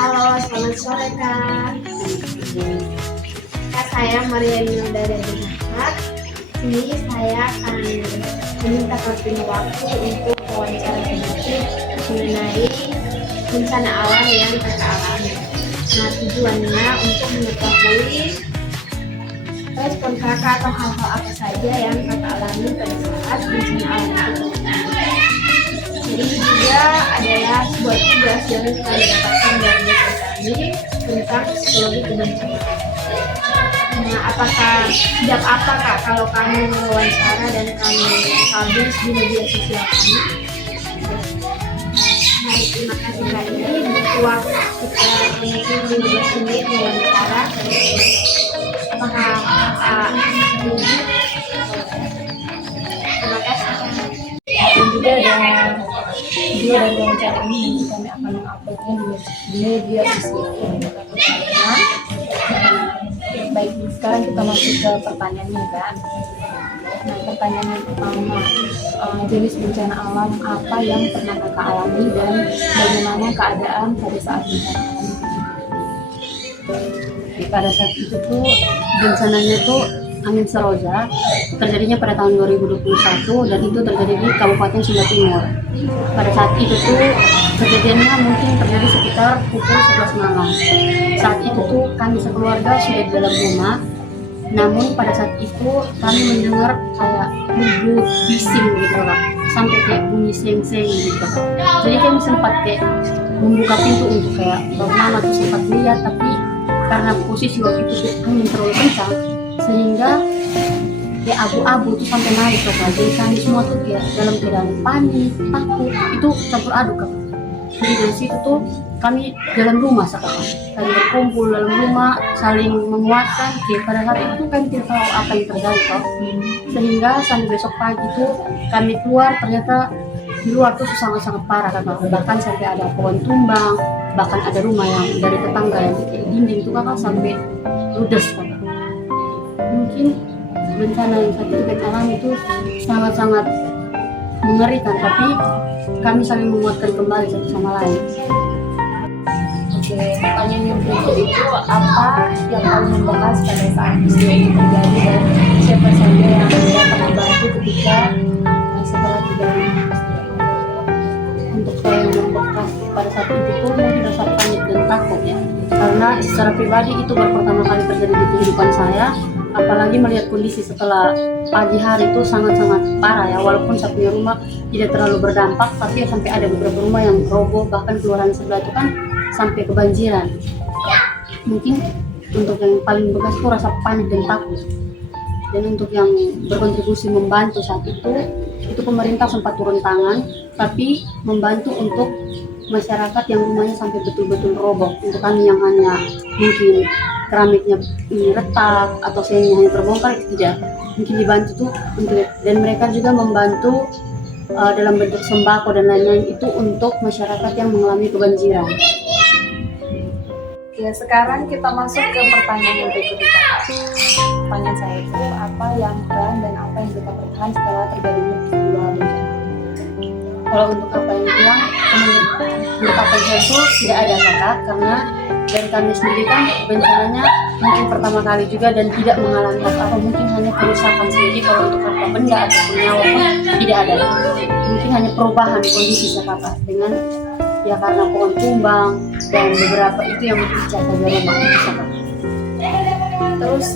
Halo, selamat sore Kak. Kak, saya Maria Yunda dari Ahmad. Ini saya akan meminta waktunya waktu untuk wawancara sedikit mengenai bencana alam yang Kakak alami. Nah, tujuannya untuk mengetahui respon Kakak atau hal-hal apa saja yang Kakak alami pada saat bencana alam itu terjadi. Jadi juga adalah sebuah tugas yang kami dapatkan dari kami tentang psikologi kebencanaan. Nah, apakah sejak apa Kak kalau kami wawancara dan kami publish di media sosial kami? Nah, terima kasih Kak. Ini butuh waktu sekitar mungkin 15 menit wawancara. Apakah Kakak setuju? Terima kasih Kak. Dan juga ada video dan wawancara ini kami akan menguploadnya di media sosial. Baik, sekarang kita masuk ke pertanyaannya kan. Nah, pertanyaan yang pertama, jenis bencana alam apa yang pernah Kakak alami dan bagaimana keadaan pada saat bencana alam itu? Pada saat itu tuh bencananya tuh angin seroja, terjadinya pada tahun 2021 dan itu terjadi di Kabupaten Sumba Timur. Pada saat itu tuh kejadiannya mungkin terjadi sekitar pukul 11 malam. Saat itu tuh kami sekeluarga sudah di dalam rumah, namun pada saat itu kami mendengar kayak ribut bising gitu Kak, sampai kayak bunyi seng-seng gitu. Jadi kami sempat kayak membuka pintu untuk kayak mama tuh sempat lihat, tapi karena posisi waktu itu tuh angin terlalu kencang sehingga kayak abu-abu tuh sampai naik Kak. Jadi kami semua tuh kayak dalam keadaan panik, takut, itu campur aduk Kak. Jadi dari situ tuh kami dalam rumah sekarang, kami berkumpul dalam rumah saling menguatkan. Kayak pada saat itu kami tidak tahu apa yang terjadi Kak. Sehingga sampai besok pagi tuh kami keluar, ternyata di luar tuh sangat-sangat parah Kakak. Bahkan sampai ada pohon tumbang, bahkan ada rumah yang dari tetangga yang kayak dinding tuh Kakak sampai ludes Kakak. Mungkin bencana yang saat itu kita alami itu sangat-sangat mengerikan, tapi kami saling menguatkan kembali satu sama lain. Oke, pertanyaan yang berikut itu apa yang paling membekas pada saat peristiwa itu terjadi dan siapa saja yang dapat membantu ketika setelah terjadi peristiwa itu? Untuk saya yang membekas pada saat itu tuh mungkin rasa panik dan takut ya, karena secara pribadi itu baru pertama kali terjadi di kehidupan saya. Apalagi melihat kondisi setelah pagi hari itu sangat-sangat parah ya, walaupun saya punya rumah tidak terlalu berdampak, tapi sampai ada beberapa rumah yang roboh, bahkan kelurahan sebelah itu kan sampai kebanjiran. Mungkin untuk yang paling bekas itu rasa panik dan takut. Dan untuk yang berkontribusi membantu saat itu pemerintah sempat turun tangan, tapi membantu untuk masyarakat yang rumahnya sampai betul-betul roboh. Untuk kami yang hanya mungkin keramiknya retak atau sengnya hanya terbongkar, tidak, mungkin dibantu tuh untuk, dan mereka juga membantu dalam bentuk sembako dan lain-lain itu untuk masyarakat yang mengalami kebanjiran. Ya, sekarang kita masuk ke pertanyaan yang berikutnya. Pertanyaan saya itu apa yang kurang dan apa yang kita pertahan setelah terjadinya peristiwa bencana? Kalau untuk apa yang bilang, untuk apa itu tidak ada Kakak, karena dari kami sendiri kan bencananya mungkin pertama kali juga dan tidak mengalami apa-apa, mungkin hanya kerusakan sedikit. Kalau untuk harta benda ataupun nyawa pun tidak ada, mungkin hanya perubahan kondisi Kakak dengan ya karena pohon tumbang dan beberapa itu yang pecah saja rumah itu Kakak. Terus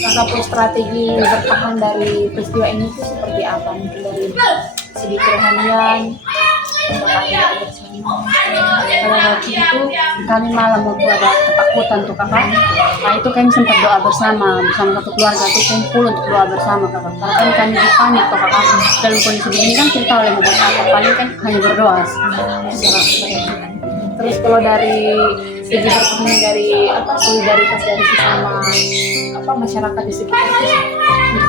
Kakak pun strategi bertahan dari peristiwa ini itu seperti apa? Mungkin dari segi kerohanian, Kakak tidak bersama. Pada waktu itu kami malam waktu ada ketakutan tuh Kakak, nah itu kami sempat doa bersama satu keluarga tuh kumpul untuk doa bersama Kakak. Karena kan kami dipanik tuh Kakak, dalam kondisi begini kan kita oleh membuat apa, paling kan hanya berdoa. Terus kalau dari segi bertahan dari solidaritas dari sesama masyarakat di sekitar itu,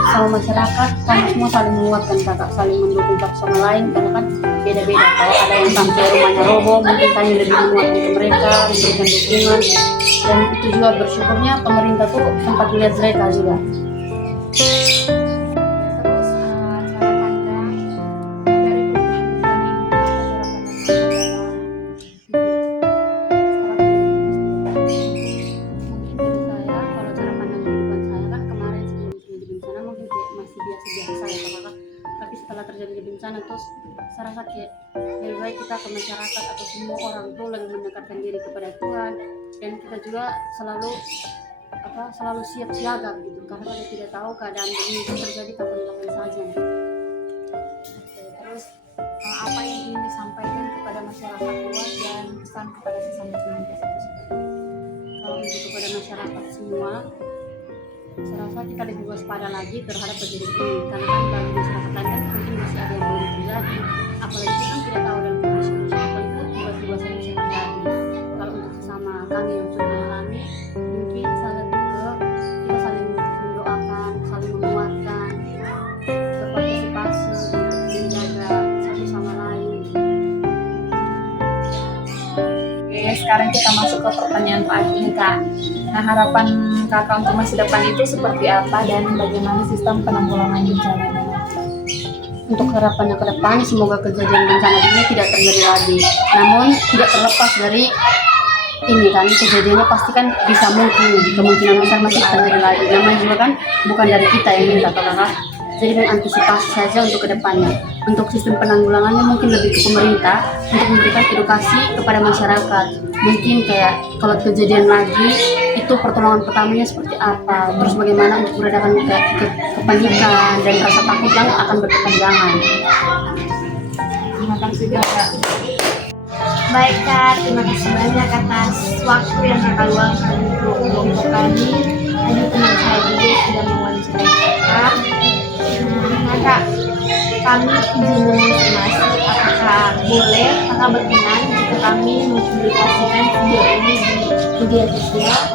Sama masyarakat kami semua saling menguatkan Kakak, saling mendukung satu sama lain, karena kan beda-beda. Kalau ada yang sampai rumahnya roboh, mungkin kami lebih menguatkan ke mereka, memberikan dukungan, dan itu juga bersyukurnya pemerintah tuh sempat melihat mereka juga. terus cara pandang dari perubahan saya rasa kayak lebih baik kita ke masyarakat atau semua orang tuh lebih mendekatkan diri kepada Tuhan, dan kita juga selalu siap siaga gitu, karena kita tidak tahu keadaan ini itu terjadi kapan-kapan saja. Terus apa yang ingin disampaikan kepada masyarakat luas dan pesan kepada sesama penyintas itu sendiri? Kalau untuk kepada masyarakat semua, saya rasa kita lebih waspada lagi terhadap kejadian ini, karena kan bagi masyarakat lain kan mungkin masih ada yang belum terjadi, apalagi kita kan tidak tahu dalam kondisi tertentu tiba-tiba saja bisa terjadi. Kalau untuk sesama kami yang sudah mengalami, mungkin saya lebih ke kita saling mendoakan, saling menguatkan, berpartisipasi, menjaga satu sama lain. Oke, sekarang kita masuk ke pertanyaan terakhir nih Kak. Nah, harapan Kakak untuk masa depan itu seperti apa dan bagaimana sistem penanggulangan bencananya? Untuk harapannya ke depan, semoga kejadian bencana ini tidak terjadi lagi. Namun tidak terlepas dari ini kan, kejadiannya pasti kan bisa mungkin, kemungkinan besar masih akan terjadi lagi. Namanya juga kan bukan dari kita yang minta kakak. Jadi mengantisipasi saja untuk kedepannya. Untuk sistem penanggulangannya mungkin lebih ke pemerintah untuk memberikan edukasi kepada masyarakat. Mungkin kayak kalau kejadian lagi itu pertolongan pertamanya seperti apa, terus bagaimana untuk meredakan kepanikan dan rasa takut yang akan berkepanjangan. Terima kasih Kakak. Baik Kak, terima kasih banyak atas waktu yang Kakak luangkan untuk kami. Tadi teman saya juga sudah mewawancarai Kakak. Nah Kak, kami izin mengonfirmasi apakah boleh Kakak berkenan jika kami mempublikasikan video ini di media sosial